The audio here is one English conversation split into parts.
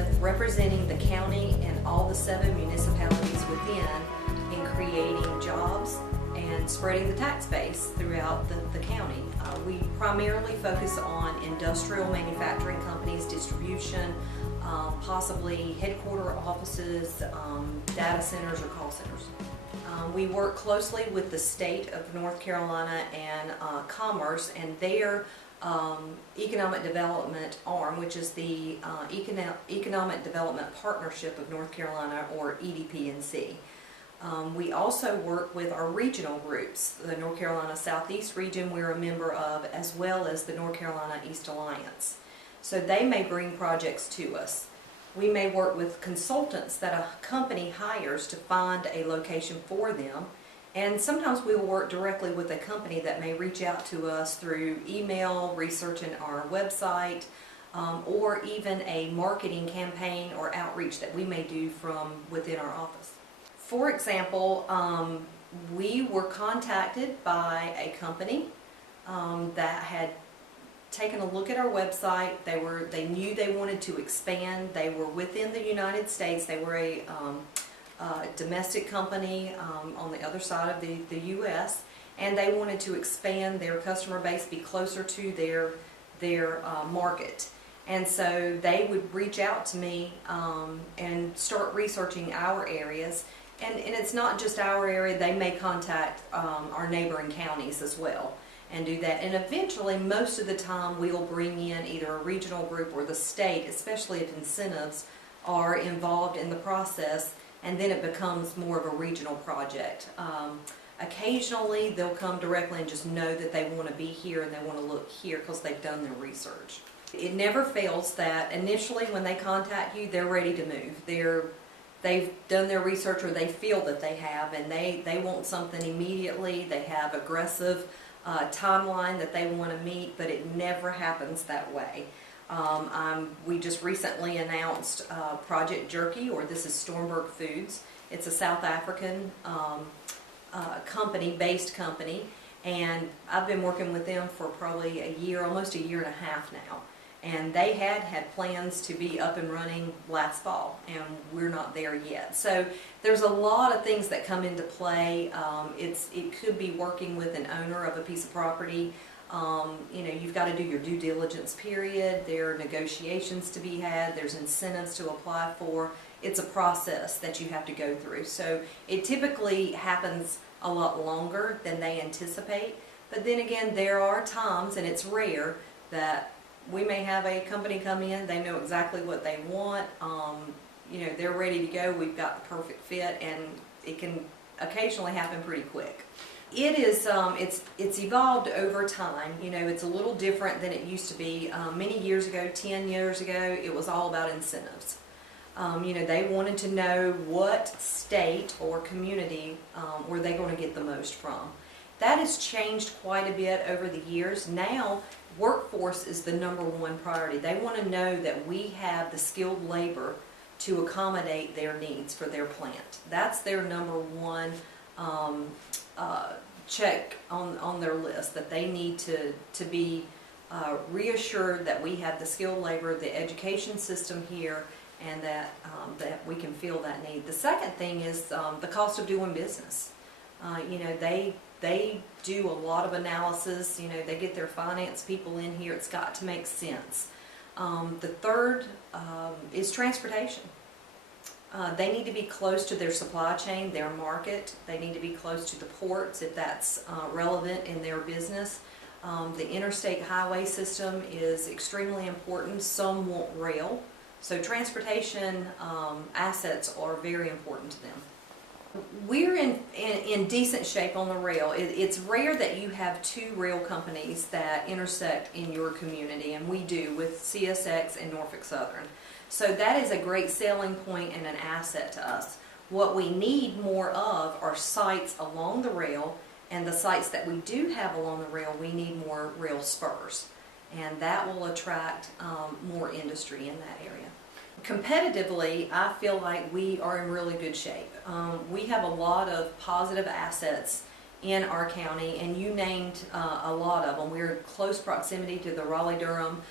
with representing the county and all the 7 municipalities within in creating jobs and spreading the tax base throughout the county. We primarily focus on industrial manufacturing companies, distribution, possibly headquarter offices, data centers or call centers. We work closely with the state of North Carolina and Commerce and their economic development arm, which is the Economic Development Partnership of North Carolina, or EDPNC. We also work with our regional groups, the North Carolina Southeast region we're a member of, as well as the North Carolina East Alliance. So they may bring projects to us. We may work with consultants that a company hires to find a location for them, and sometimes we will work directly with a company that may reach out to us through email, researching our website, or even a marketing campaign or outreach that we may do from within our office. For example, we were contacted by a company that had taken a look at our website. They knew they wanted to expand. They were within the United States. They were a domestic company on the other side of the U.S., and they wanted to expand their customer base, be closer to their market. And so they would reach out to me and start researching our areas. And it's not just our area, they may contact our neighboring counties as well and do that. And eventually, most of the time, we'll bring in either a regional group or the state, especially if incentives are involved in the process, and then it becomes more of a regional project. Occasionally, they'll come directly and just know that they want to be here and they want to look here because they've done their research. It never fails that initially when they contact you, they're ready to move. They've done their research, or they feel that they have, and they want something immediately. They have aggressive timeline that they want to meet, but it never happens that way. We just recently announced Project Jerky, or this is Stormberg Foods. It's a South African based company, and I've been working with them for probably a year, almost a year and a half now. And they had plans to be up and running last fall, and we're not there yet. So there's a lot of things that come into play. It could be working with an owner of a piece of property. You've got to do your due diligence period. There are negotiations to be had. There's incentives to apply for. It's a process that you have to go through. So it typically happens a lot longer than they anticipate. But then again, there are times, and it's rare, that we may have a company come in, they know exactly what they want, they're ready to go, we've got the perfect fit, and it can occasionally happen pretty quick. It is, it's evolved over time. It's a little different than it used to be. Many years ago, 10 years ago, it was all about incentives. They wanted to know what state or community were they going to get the most from. That has changed quite a bit over the years. Now, workforce is the #1 priority. They want to know that we have the skilled labor to accommodate their needs for their plant. That's their #1 check on their list, that they need to be reassured that we have the skilled labor, the education system here, and that we can fill that need. The second thing is the cost of doing business. They do a lot of analysis. They get their finance people in here. It's got to make sense. The third is transportation. They need to be close to their supply chain, their market. They need to be close to the ports if that's relevant in their business. The interstate highway system is extremely important. Some want rail. So transportation assets are very important to them. We're in decent shape on the rail. It's rare that you have 2 rail companies that intersect in your community, and we do with CSX and Norfolk Southern. So that is a great selling point and an asset to us. What we need more of are sites along the rail, and the sites that we do have along the rail, we need more rail spurs, and that will attract more industry in that area. Competitively, I feel like we are in really good shape. We have a lot of positive assets in our county, and you named a lot of them. We're in close proximity to the Raleigh-Durham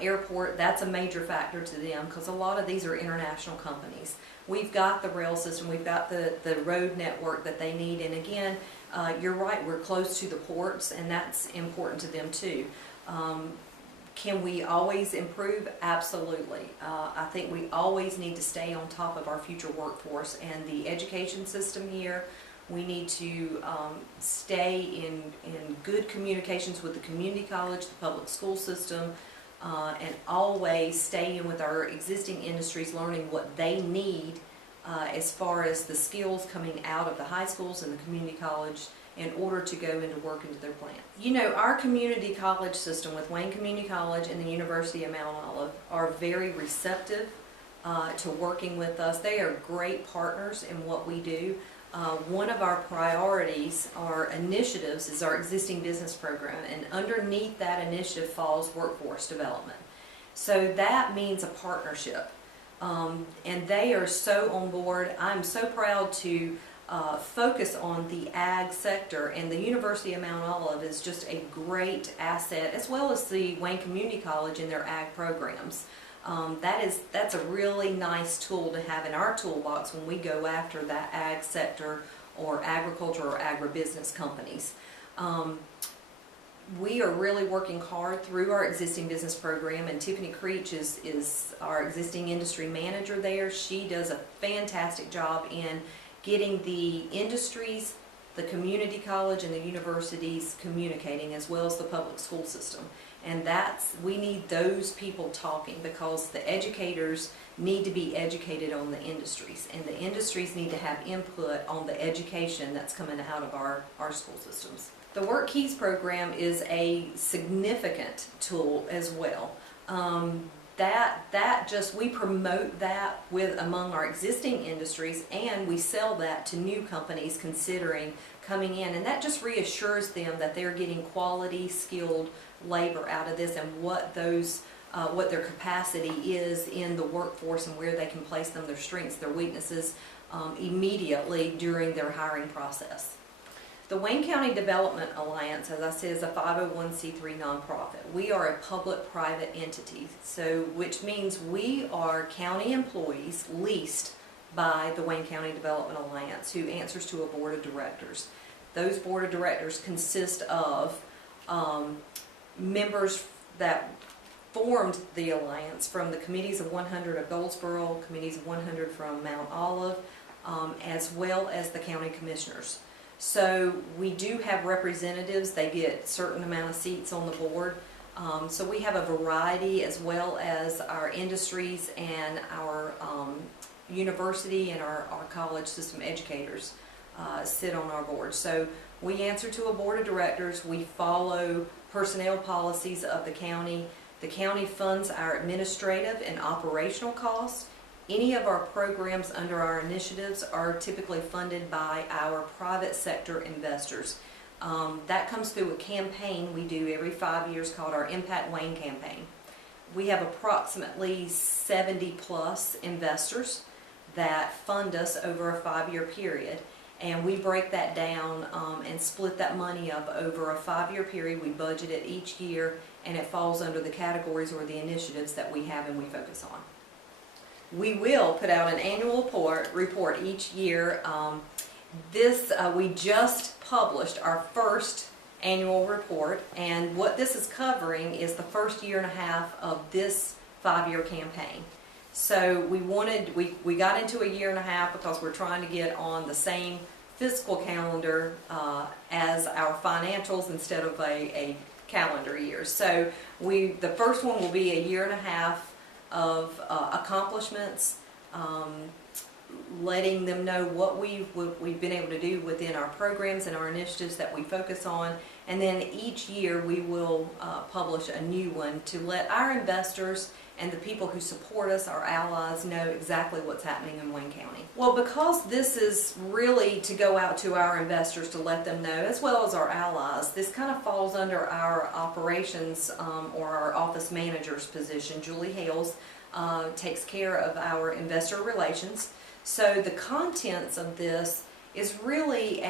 airport, that's a major factor to them because a lot of these are international companies. We've got the rail system, we've got the road network that they need, and again, you're right, we're close to the ports, and that's important to them too. Can we always improve? Absolutely. I think we always need to stay on top of our future workforce and the education system here. We need to stay in good communications with the community college, the public school system, and always stay in with our existing industries, learning what they need as far as the skills coming out of the high schools and the community college in order to go into work into their plant. You know, our community college system with Wayne Community College and the University of Mount Olive are very receptive to working with us. They are great partners in what we do. One of our priorities, our initiatives, is our existing business program, and underneath that initiative falls workforce development. So that means a partnership, and they are so on board. I'm so proud to focus on the ag sector, and the University of Mount Olive is just a great asset, as well as the Wayne Community College in their ag programs. That's a really nice tool to have in our toolbox when we go after that ag sector or agriculture or agribusiness companies. We are really working hard through our existing business program, and Tiffany Creech is our existing industry manager there. She does a fantastic job in getting the industries, the community college, and the universities communicating, as well as the public school system. And we need those people talking, because the educators need to be educated on the industries, and the industries need to have input on the education that's coming out of our school systems. The Work Keys program is a significant tool as well. We promote that among our existing industries, and we sell that to new companies considering coming in, and that just reassures them that they're getting quality, skilled labor out of this, and what their capacity is in the workforce and where they can place them, their strengths, their weaknesses, immediately during their hiring process. The Wayne County Development Alliance, as I said, is a 501c3 nonprofit. We are a public-private entity, which means we are county employees leased by the Wayne County Development Alliance, who answers to a board of directors. Those board of directors consist of members that formed the alliance from the committees of 100 of Goldsboro, committees of 100 from Mount Olive, as well as the county commissioners. So we do have representatives. They get a certain amount of seats on the board. So we have a variety, as well as our industries and our university and our college system educators sit on our board. So we answer to a board of directors. We follow personnel policies of the county. The county funds our administrative and operational costs. Any of our programs under our initiatives are typically funded by our private sector investors. That comes through a campaign we do every 5 years called our Impact Wayne campaign. We have approximately 70 plus investors that fund us over a 5-year period, and we break that down and split that money up over a 5-year period. We budget it each year, and it falls under the categories or the initiatives that we have and we focus on. We will put out an annual report each year. We just published our first annual report, and what this is covering is the first year and a half of this 5-year campaign. So we got into a year and a half because we're trying to get on the same fiscal calendar as our financials instead of a calendar year. So the first one will be a year and a half of accomplishments, letting them know what we've been able to do within our programs and our initiatives that we focus on, and then each year we will publish a new one to let our investors and the people who support us, our allies, know exactly what's happening in Wayne County. Well, because this is really to go out to our investors to let them know, as well as our allies, this kind of falls under our operations or our office manager's position. Julie Hales takes care of our investor relations. So the contents of this is really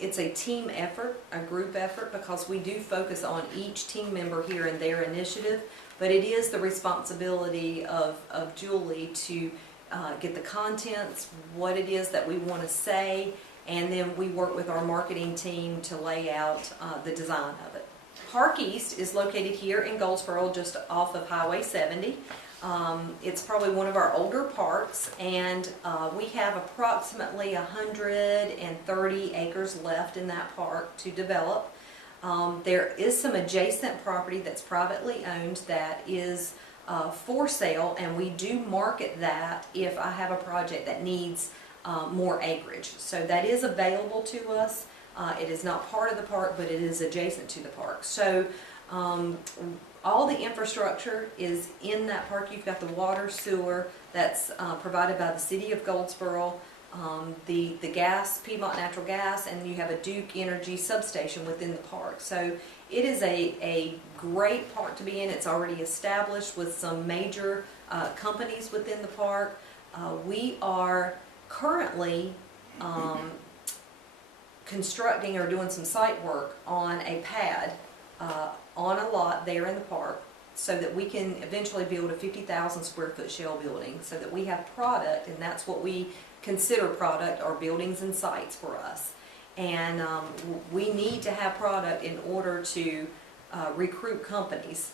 it's a team effort, a group effort, because we do focus on each team member here and their initiative, but it is the responsibility of Julie to get the contents, what it is that we want to say, and then we work with our marketing team to lay out the design of it. Park East is located here in Goldsboro, just off of Highway 70. It's probably one of our older parks, and we have approximately 130 acres left in that park to develop. There is some adjacent property that's privately owned that is for sale, and we do market that if I have a project that needs more acreage. So that is available to us. It is not part of the park, but it is adjacent to the park. So all the infrastructure is in that park. You've got the water, sewer that's provided by the city of Goldsboro, the gas, Piedmont Natural Gas, and you have a Duke Energy substation within the park. So it is a great park to be in. It's already established with some major companies within the park. We are currently constructing or doing some site work on a pad on a lot there in the park, so that we can eventually build a 50,000 square foot shell building, so that we have product, and that's what we consider product, or buildings and sites for us. And we need to have product in order to recruit companies.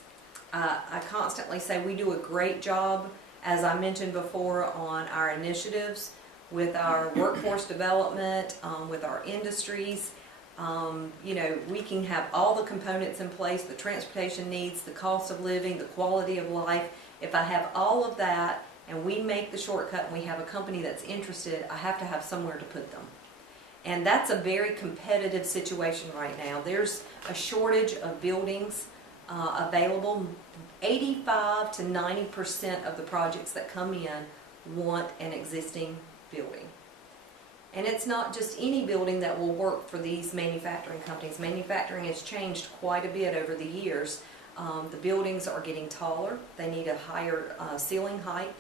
I constantly say we do a great job, as I mentioned before, on our initiatives with our workforce development, with our industries. You know, we can have all the components in place, the transportation needs, the cost of living, the quality of life. If I have all of that and we make the shortcut and we have a company that's interested, I have to have somewhere to put them. And that's a very competitive situation right now. There's a shortage of buildings available. 85 to 90% of the projects that come in want an existing building. And it's not just any building that will work for these manufacturing companies. Manufacturing has changed quite a bit over the years. The buildings are getting taller. They need a higher ceiling height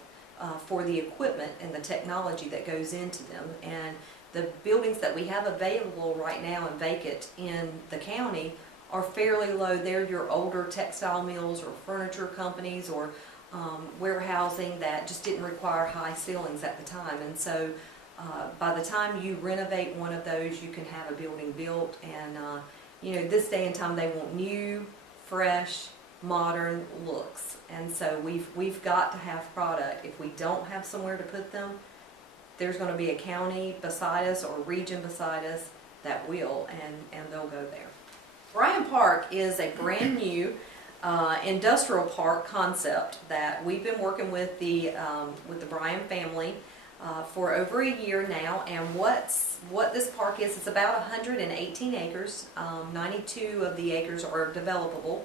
for the equipment and the technology that goes into them. And the buildings that we have available right now and vacant in the county are fairly low. They're your older textile mills or furniture companies or warehousing that just didn't require high ceilings at the time. And so by the time you renovate one of those, you can have a building built. And you know, this day and time, they want new, fresh, modern looks. And so we've got to have product. If we don't have somewhere to put them, there's going to be a county beside us or region beside us that will, and they'll go there. Bryan Park is a brand new industrial park concept that we've been working with the Bryan family for over a year now. And what this park is, it's about 118 acres. 92 of the acres are developable.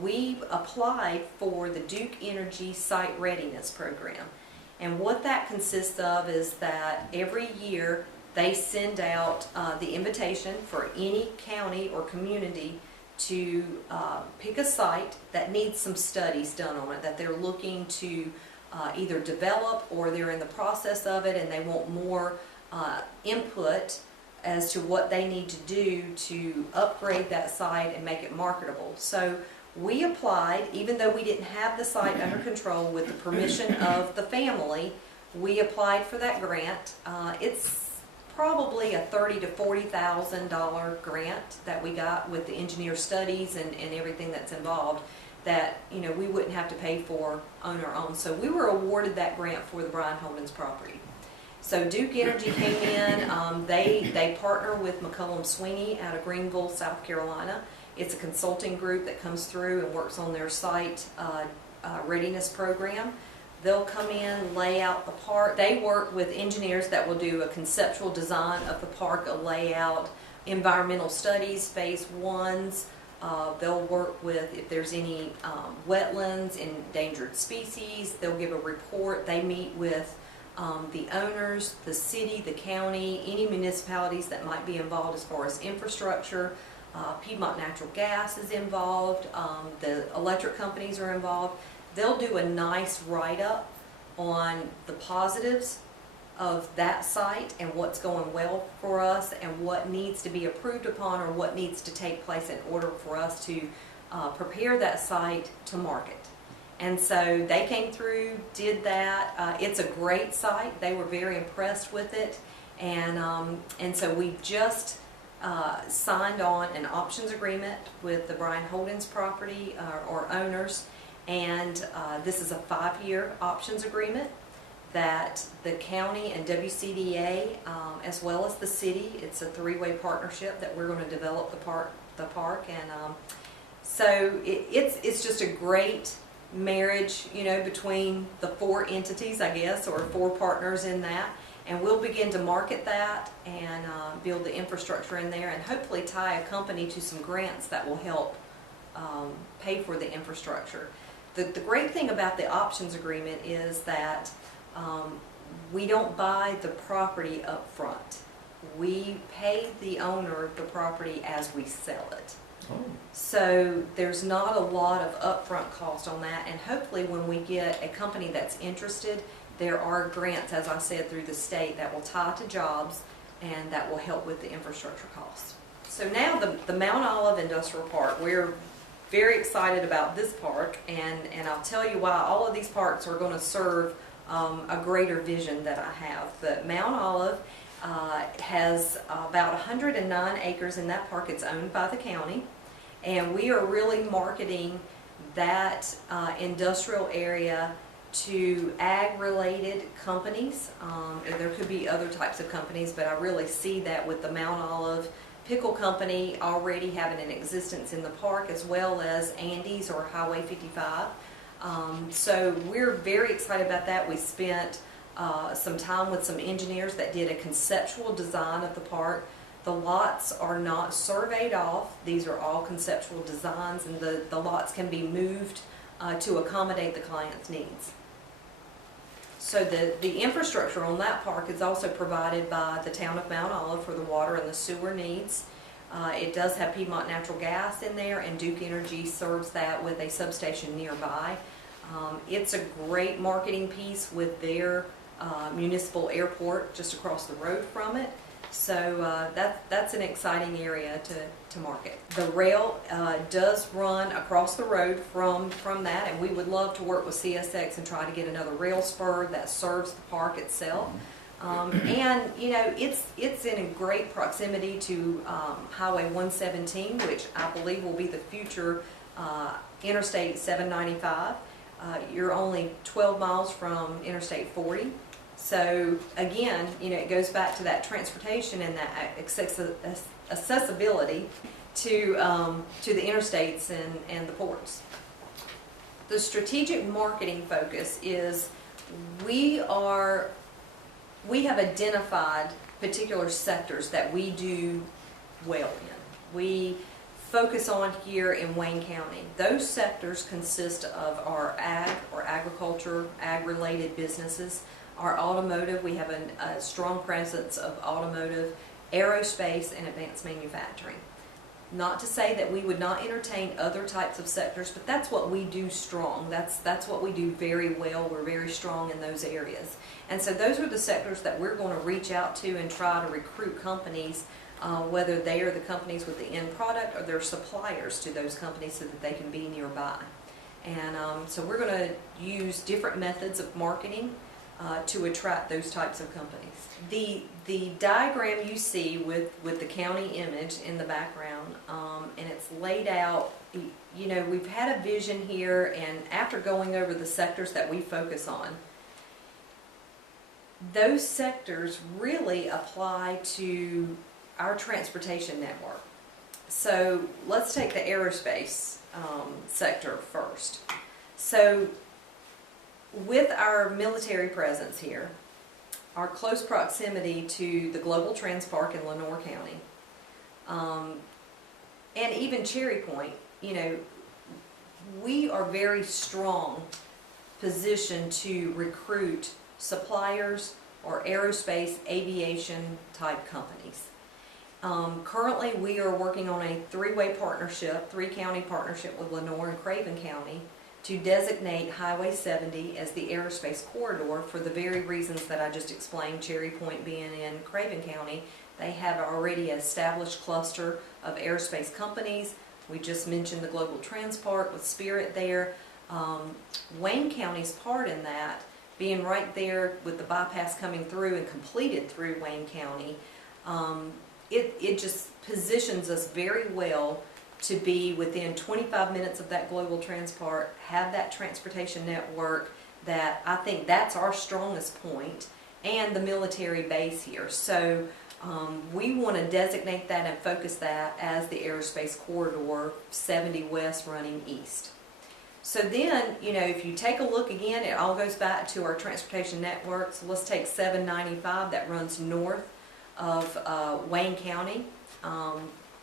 We applied for the Duke Energy Site Readiness Program. And what that consists of is that every year they send out the invitation for any county or community to pick a site that needs some studies done on it, that they're looking to either develop or they're in the process of it, and they want more input as to what they need to do to upgrade that site and make it marketable. So we applied, even though we didn't have the site under control, with the permission of the family. We applied for that grant. It's probably a $30,000 to $40,000 grant that we got with the engineer studies and everything that's involved, that, you know, we wouldn't have to pay for on our own. So we were awarded that grant for the Bryan Holden's property. So Duke Energy came in. They partner with McCullum Sweeney out of Greenville, South Carolina. It's a consulting group that comes through and works on their site readiness program. They'll come in, lay out the park. They work with engineers that will do a conceptual design of the park, a layout, environmental studies, phase ones. They'll work with if there's any wetlands, endangered species. They'll give a report. They meet with the owners, the city, the county, any municipalities that might be involved as far as infrastructure. Piedmont Natural Gas is involved. The electric companies are involved. They'll do a nice write-up on the positives of that site and what's going well for us and what needs to be approved upon or what needs to take place in order for us to prepare that site to market. And so they came through, did that. It's a great site. They were very impressed with it. And so we just signed on an options agreement with the Brian Holden's property or owners. And this is a 5-year options agreement that the county and WCDA, as well as the city, it's a 3-way partnership that we're going to develop the park. And so it's just a great marriage, you know, between the 4 entities, I guess, or 4 partners in that. And we'll begin to market that and build the infrastructure in there and hopefully tie a company to some grants that will help pay for the infrastructure. The great thing about the options agreement is that we don't buy the property up front. We pay the owner the property as we sell it. Oh. So there's not a lot of upfront cost on that, and hopefully when we get a company that's interested, there are grants, as I said, through the state that will tie to jobs and that will help with the infrastructure costs. So now the Mount Olive Industrial Park, we're very excited about this park, and I'll tell you why. All of these parks are going to serve a greater vision that I have. But Mount Olive has about 109 acres in that park. It's owned by the county, and we are really marketing that industrial area to ag-related companies. There could be other types of companies, but I really see that with the Mount Olive Pickle Company already having an existence in the park, as well as Andy's or Highway 55. So we're very excited about that. We spent some time with some engineers that did a conceptual design of the park. The lots are not surveyed off. These are all conceptual designs, and the lots can be moved to accommodate the client's needs. So the infrastructure on that park is also provided by the town of Mount Olive for the water and the sewer needs. It does have Piedmont Natural Gas in there, and Duke Energy serves that with a substation nearby. It's a great marketing piece with their municipal airport just across the road from it. So that's an exciting area to market. The rail does run across the road from that, and we would love to work with CSX and try to get another rail spur that serves the park itself. And you know, it's in a great proximity to Highway 117, which I believe will be the future Interstate 795. You're only 12 miles from Interstate 40. So again, you know, it goes back to that transportation and that accessibility to the interstates and the ports. The strategic marketing focus is we have identified particular sectors that we do well in. We focus on here in Wayne County. Those sectors consist of our ag or agriculture, ag-related businesses. Our automotive, we have a strong presence of automotive, aerospace, and advanced manufacturing. Not to say that we would not entertain other types of sectors, but that's what we do strong. That's what we do very well. We're very strong in those areas. And so those are the sectors that we're going to reach out to and try to recruit companies, whether they are the companies with the end product or they're suppliers to those companies so that they can be nearby. And so we're going to use different methods of marketing to attract those types of companies. The diagram you see with the county image in the background, and it's laid out, you know, we've had a vision here, and after going over the sectors that we focus on, those sectors really apply to our transportation network. So let's take the aerospace sector first. So with our military presence here, our close proximity to the Global Trans Park in Lenoir County, and even Cherry Point, you know, we are very strong positioned to recruit suppliers or aerospace aviation type companies. Currently we are working on a 3-way partnership, 3-county partnership with Lenoir and Craven County to designate Highway 70 as the aerospace corridor for the very reasons that I just explained, Cherry Point being in Craven County. They have already an established cluster of aerospace companies. We just mentioned the Global Transport with Spirit there. Wayne County's part in that, being right there with the bypass coming through and completed through Wayne County, it just positions us very well to be within 25 minutes of that global transport, have that transportation network that I think that's our strongest point, and the military base here. So we want to designate that and focus that as the aerospace corridor 70 west running east. So then, you know, if you take a look again, it all goes back to our transportation network. So let's take 795 that runs north of Wayne County.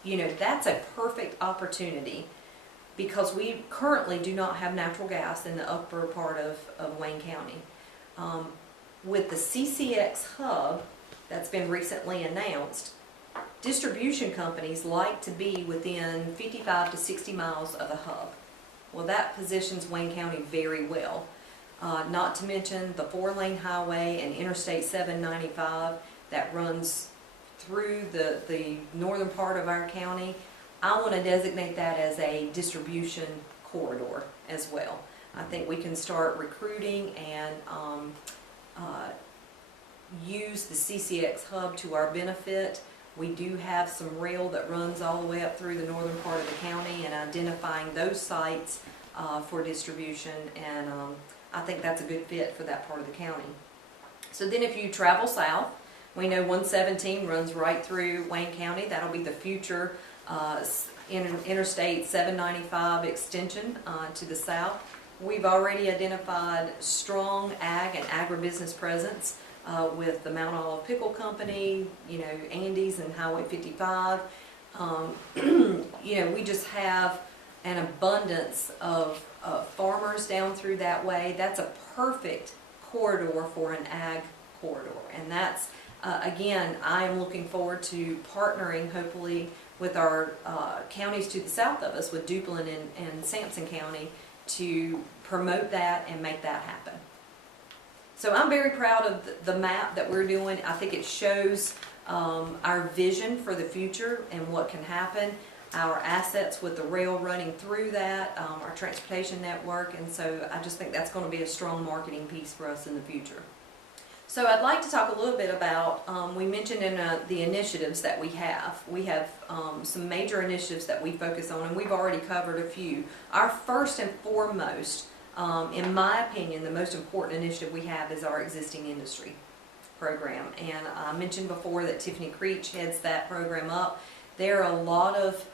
You know, that's a perfect opportunity because we currently do not have natural gas in the upper part of Wayne County. With the CCX hub that's been recently announced, distribution companies like to be within 55 to 60 miles of a hub. Well, that positions Wayne County very well. Not to mention the 4-lane highway and Interstate 795 that runs through the northern part of our county. I want to designate that as a distribution corridor as well. I think we can start recruiting and use the CCX hub to our benefit. We do have some rail that runs all the way up through the northern part of the county, and identifying those sites for distribution, and I think that's a good fit for that part of the county. So then if you travel south, we know 117 runs right through Wayne County. That'll be the future Interstate 795 extension to the south. We've already identified strong ag and agribusiness presence with the Mount Olive Pickle Company, you know, Andy's and Highway 55. You know, we just have an abundance of farmers down through that way. That's a perfect corridor for an ag corridor, and that's again, I am looking forward to partnering hopefully with our counties to the south of us, with Duplin and Sampson County, to promote that and make that happen. So I'm very proud of the map that we're doing. I think it shows our vision for the future and what can happen, our assets with the rail running through that, our transportation network, and so I just think that's going to be a strong marketing piece for us in the future. So I'd like to talk a little bit about, we mentioned in the initiatives that we have. We have some major initiatives that we focus on, and we've already covered a few. Our first and foremost, in my opinion, the most important initiative we have is our existing industry program. And I mentioned before that Tiffany Creech heads that program up. There are a lot of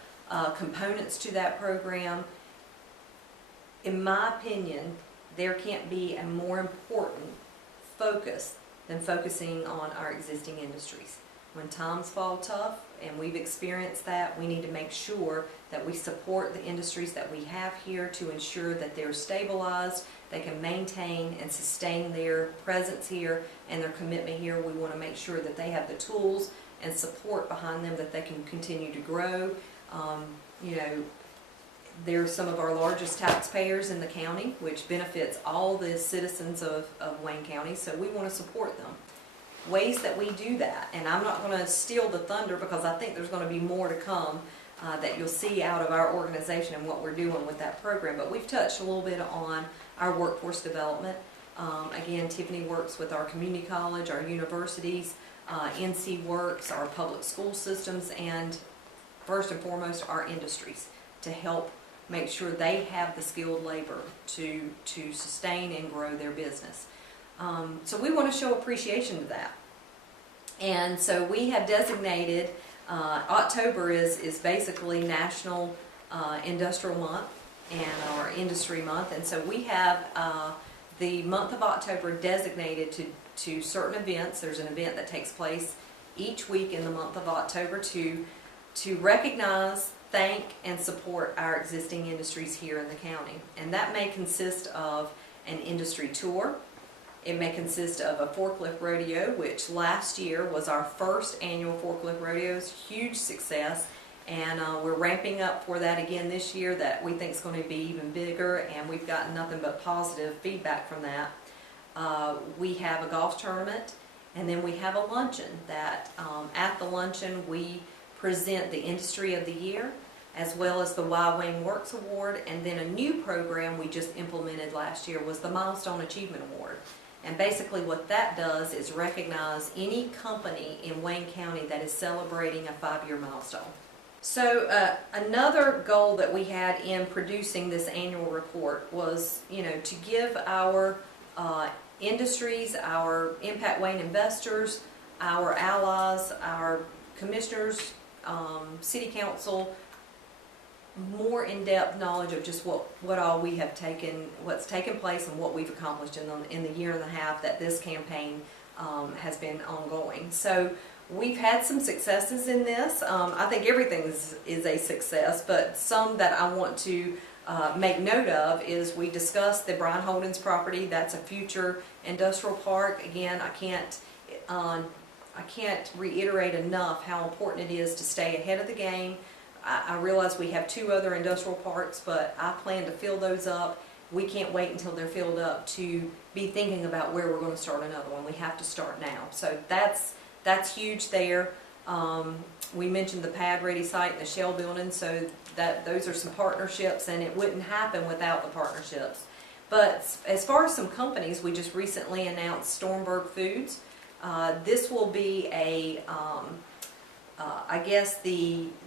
components to that program. In my opinion, there can't be a more important focus than focusing on our existing industries. When times fall tough, and we've experienced that, we need to make sure that we support the industries that we have here to ensure that they're stabilized, they can maintain and sustain their presence here and their commitment here. We want to make sure that they have the tools and support behind them that they can continue to grow. You know, they're some of our largest taxpayers in the county, which benefits all the citizens of Wayne County, so we want to support them. Ways that we do that, and I'm not going to steal the thunder because I think there's going to be more to come that you'll see out of our organization and what we're doing with that program, but we've touched a little bit on our workforce development. Again, Tiffany works with our community college, our universities, NC Works, our public school systems, and first and foremost our industries, to help make sure they have the skilled labor to sustain and grow their business. So we want to show appreciation to that. And so we have designated, October is basically National Industrial Month and our Industry Month. And so we have the month of October designated to certain events. There's an event that takes place each week in the month of October to recognize, thank, and support our existing industries here in the county. And that may consist of an industry tour. It may consist of a forklift rodeo, which last year was our first annual forklift rodeo. It was a huge success, and we're ramping up for that again this year that we think is going to be even bigger, and we've gotten nothing but positive feedback from that. We have a golf tournament, and then we have a luncheon that at the luncheon we present the Industry of the Year as well as the Why Wayne Works Award, and then a new program we just implemented last year was the Milestone Achievement Award. And basically what that does is recognize any company in Wayne County that is celebrating a 5-year milestone. So another goal that we had in producing this annual report was, to give our industries, our Impact Wayne investors, our allies, our commissioners, city council, more in-depth knowledge of just what all we have what's taken place and what we've accomplished in the year and a half that this campaign has been ongoing. So we've had some successes in this. I think everything is a success, but some that I want to make note of is we discussed the Brian Holden's property. That's a future industrial park. Again, I can't reiterate enough how important it is to stay ahead of the game. I realize we have 2 other industrial parks, but I plan to fill those up. We can't wait until they're filled up to be thinking about where we're going to start another one. We have to start now. So that's huge there. We mentioned the pad ready site and the shell building, so those are some partnerships, and it wouldn't happen without the partnerships. But as far as some companies, we just recently announced Stormberg Foods. This will be a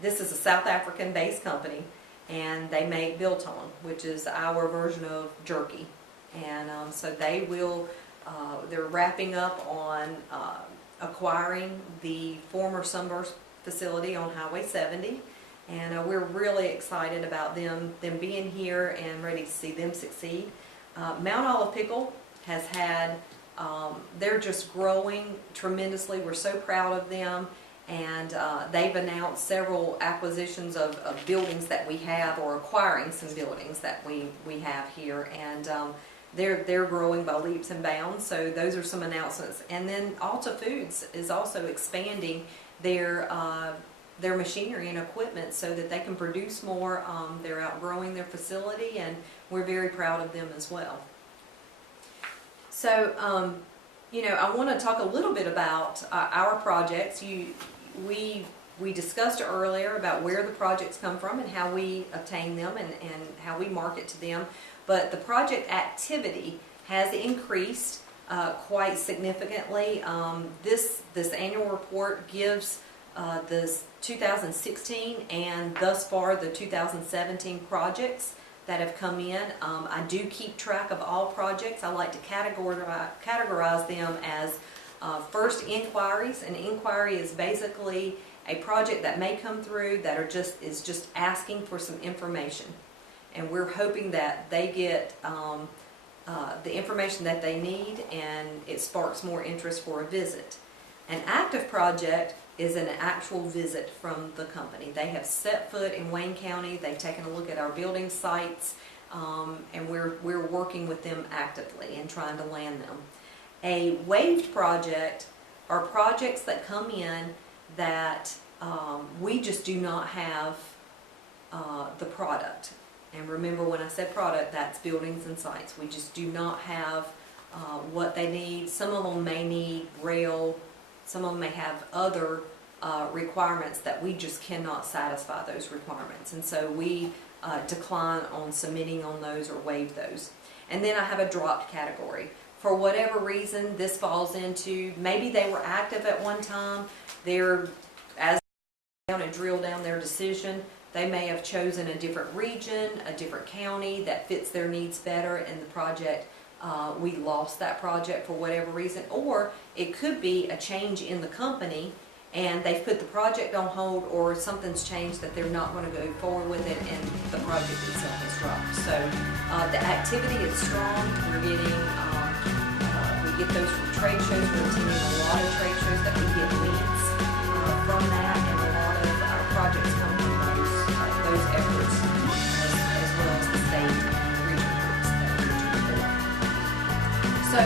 this is a South African based company, and they make biltong, which is our version of jerky. And so they're wrapping up on acquiring the former Sunburst facility on Highway 70, and we're really excited about them being here and ready to see them succeed. Mount Olive Pickle has had, they're just growing tremendously. We're so proud of them. And they've announced several acquisitions of buildings that we have, or acquiring some buildings that we have here, and they're growing by leaps and bounds. So those are some announcements. And then Alta Foods is also expanding their machinery and equipment so that they can produce more. They're outgrowing their facility, and we're very proud of them as well. So I want to talk a little bit about our projects. We discussed earlier about where the projects come from and how we obtain them and how we market to them. But the project activity has increased quite significantly. This annual report gives this 2016 and thus far the 2017 projects that have come in. I do keep track of all projects. I like to categorize them as first inquiries. An inquiry is basically a project that may come through that is just asking for some information, and we're hoping that they get the information that they need, and it sparks more interest for a visit. An active project is an actual visit from the company. They have set foot in Wayne County. They've taken a look at our building sites, and we're working with them actively and trying to land them. A waived project are projects that come in that we just do not have the product. And remember, when I said product, that's buildings and sites. We just do not have what they need. Some of them may need rail. Some of them may have other requirements that we just cannot satisfy those requirements. And so we decline on submitting on those or waive those. And then I have a dropped category. For whatever reason, this falls into, maybe they were active at one time, as they down and drill down their decision, they may have chosen a different region, a different county that fits their needs better, and the project, we lost that project for whatever reason. Or it could be a change in the company, and they've put the project on hold, or something's changed that they're not going to go forward with it, and the project itself is dropped. So the activity is strong. We're getting, we get those from trade shows. We're attending a lot of trade shows that we get leads from that, and a lot of our projects come from those efforts, as well as the state regional groups that we do. So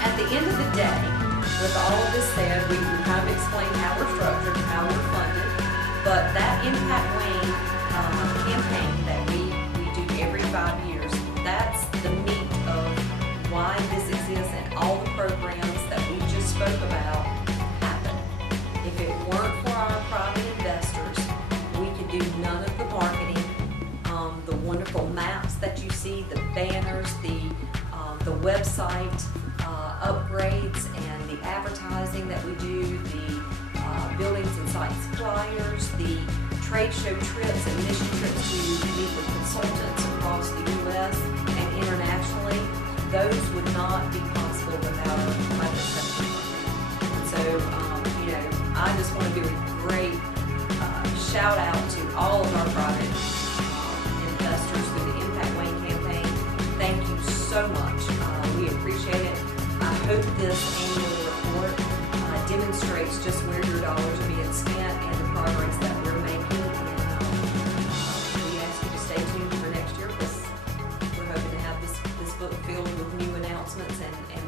at the end of the day, with all of this said, we kind of explained how we're structured, how we're funded, But that Impact Wayne campaign that we do every 5 years, that's the meat of why this exists, and all the programs that we just spoke about happen. If it weren't for our private investors, we could do none of the marketing, the wonderful maps that you see, the banners, the website upgrades, and the advertising that we do, the buildings and sites flyers, the trade show trips and mission trips to meet with consultants across the U.S. and internationally. Those would not be possible without our private sector program. And so, I just want to give a great shout out to all of our private investors through the Impact Wayne campaign. Thank you so much. We appreciate it. I hope this annual report demonstrates just where your dollars are being spent and the progress that we're making. And we ask you to stay tuned for next year, because we're hoping to have this book filled with new announcements and